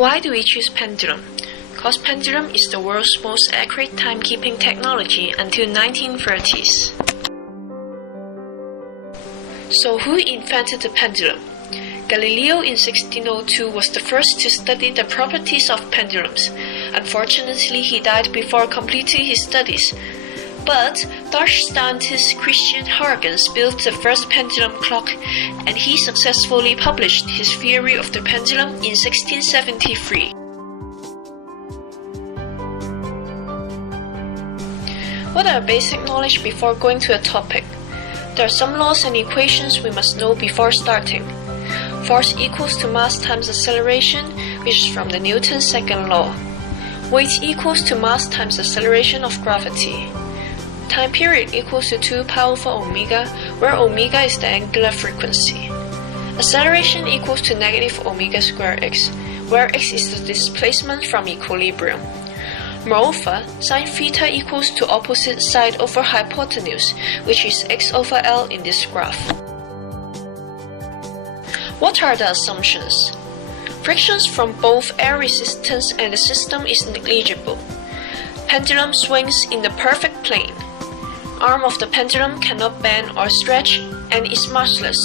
Why do we choose pendulum? Because pendulum is the world's most accurate timekeeping technology until 1930s. So who invented the pendulum? Galileo in 1602 was the first to study the properties of pendulums. Unfortunately, he died before completing his studies. But Dutch scientist Christian Huygens built the first pendulum clock, and he successfully published his theory of the pendulum in 1673. What are basic knowledge before going to a topic? There are some laws and equations we must know before starting. Force equals to mass times acceleration, which is from the Newton's second law. Weight equals to mass times acceleration of gravity. Time period equals to 2 pi over omega, where omega is the angular frequency. Acceleration equals to negative omega square x, where x is the displacement from equilibrium. Moreover, sin theta equals to opposite side over hypotenuse, which is x over L in this graph. What are the assumptions? Frictions from both air resistance and the system is negligible. Pendulum swings in the perfect plane. Arm of the pendulum cannot bend or stretch and is massless.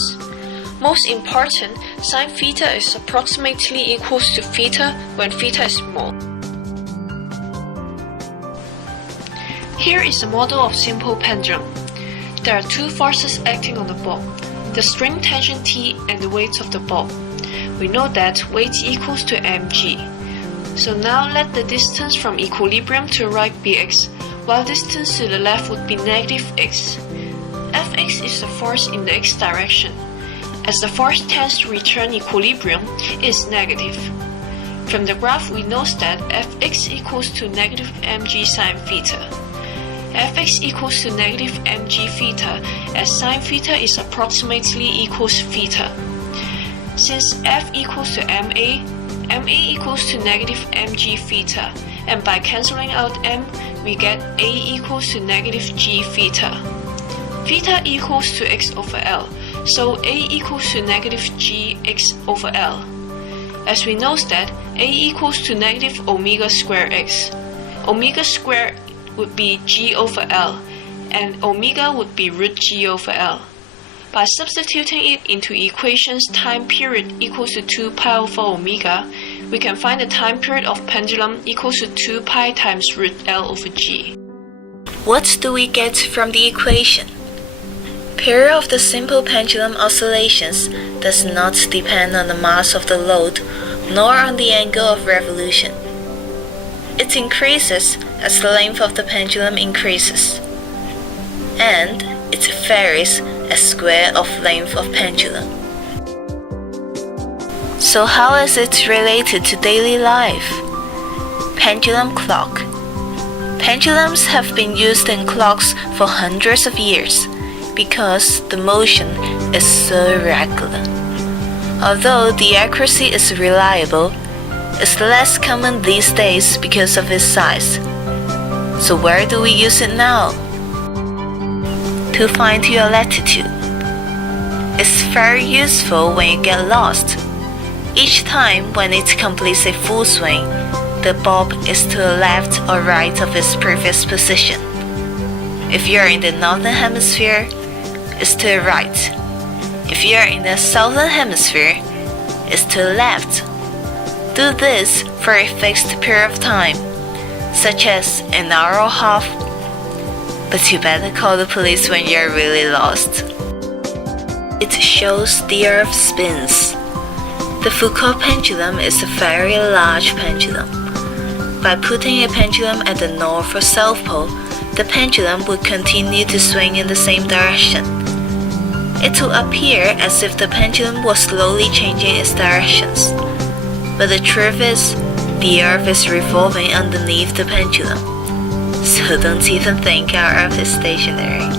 Most important, sin theta is approximately equals to theta when theta is small. Here is a model of simple pendulum. There are two forces acting on the ball, the string tension T and the weight of the ball. We know that weight equals to mg. So now let the distance from equilibrium to right be x, while distance to the left would be negative x. Fx is the force in the x direction. As the force tends to return equilibrium, it is negative. From the graph we know that Fx equals to negative mg sin theta. Fx equals to negative mg theta, as sin theta is approximately equals theta. Since F equals to ma equals to negative mg theta, and by cancelling out m, we get a equals to negative g theta. Theta equals to x over L, so a equals to negative g x over L. As we know that a equals to negative omega square x. Omega squared would be g over L, and omega would be root g over L. By substituting it into equations time period equals to 2 pi over omega, we can find the time period of pendulum equals to 2 pi times root L over g. What do we get from the equation? Period of the simple pendulum oscillations does not depend on the mass of the load, nor on the angle of revolution. It increases as the length of the pendulum increases, and it varies as square of length of pendulum. So how is it related to daily life? Pendulum clock. Pendulums have been used in clocks for hundreds of years because the motion is so regular. Although the accuracy is reliable, it's less common these days because of its size. So where do we use it now? To find your latitude. It's very useful when you get lost. Each time when it completes a full swing, the bob is to the left or right of its previous position. If you're in the northern hemisphere, it's to the right. If you're in the southern hemisphere, it's to the left. Do this for a fixed period of time, such as an hour or half, but you better call the police when you're really lost. It shows the Earth spins. The Foucault pendulum is a very large pendulum. By putting a pendulum at the north or south pole, the pendulum would continue to swing in the same direction. It will appear as if the pendulum was slowly changing its directions. But the truth is, the Earth is revolving underneath the pendulum. So don't even think our Earth is stationary.